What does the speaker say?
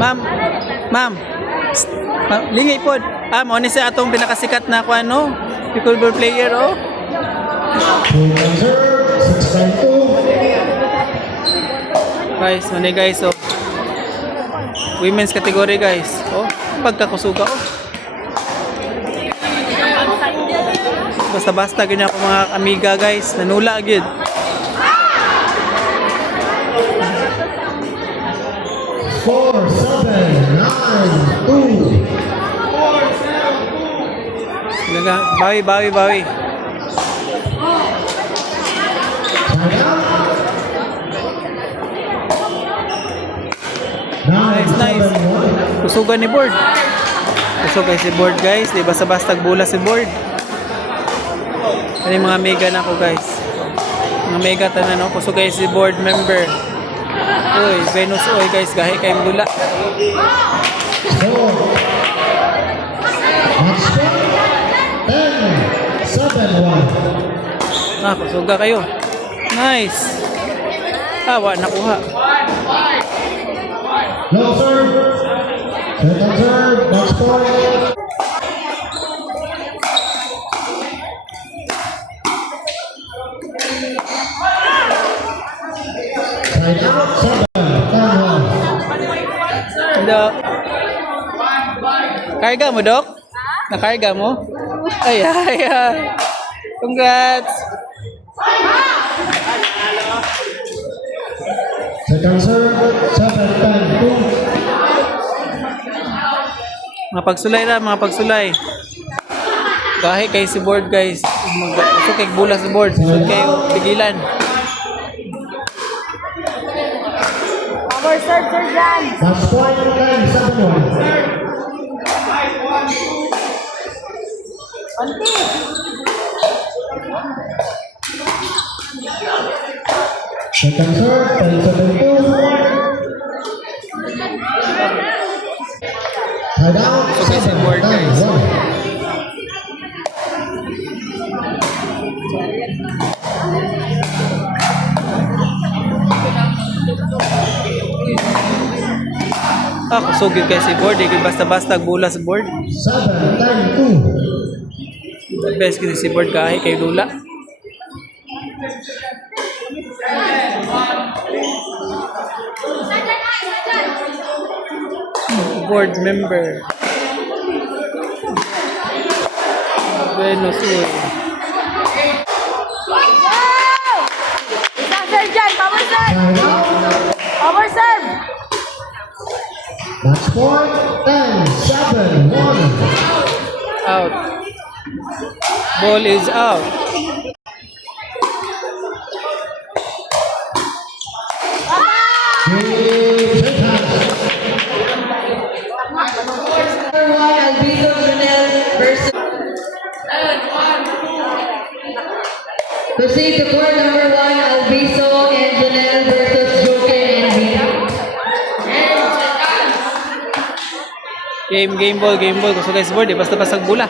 Ma'am, ma'am. Psst. Lingay po. Mo ni sa atong pinakasikat na ko ano, pickleball player oh. Guys, mani guys oh. Women's category guys. Oh, pagkakusuga oh. Basta-basta ganyan ako mga amiga guys, nanula agad. Score 7-9-2. Bawi. Nice. Kusugan ni board. Kusugay si board guys, di basta-basta bula si board. Ano mga mega na ako guys. Mga mega tanan no, kusugay si board member. Uy, Venus oy guys, gahi kayong bula. Kusuga kayo. Nice. Wa nakuha. No serve. Second serve. Match point. Side out. 7. Dok. Karga mo, Dok? Nakarga mo? Ay. Congrats. Second serve. 7-10-2. Mga pagsulay. Gahi kay si board guys. Gusto kay bula si board. Gusto kay pigilan. Over serve, Sir Jan. Match point again. 7-1. Konti. Second serve. 10-7-2. Side out. Okay, si board guys. 7-1. Kusugid kay si board. Di basta-basta bula si board. 7-10-2. Best kasi si board gahi kay dula. Board member. Venus oy. Isang Sir Jan, power serve. Side out. Power serve. Match point 10-7-1. Out. Ball is out. Albizo Junel versus. Proceed to court number 1, Albizo and Junel versus Joker and Vita. Game ball. Gusto guys board. Basta-basta bula.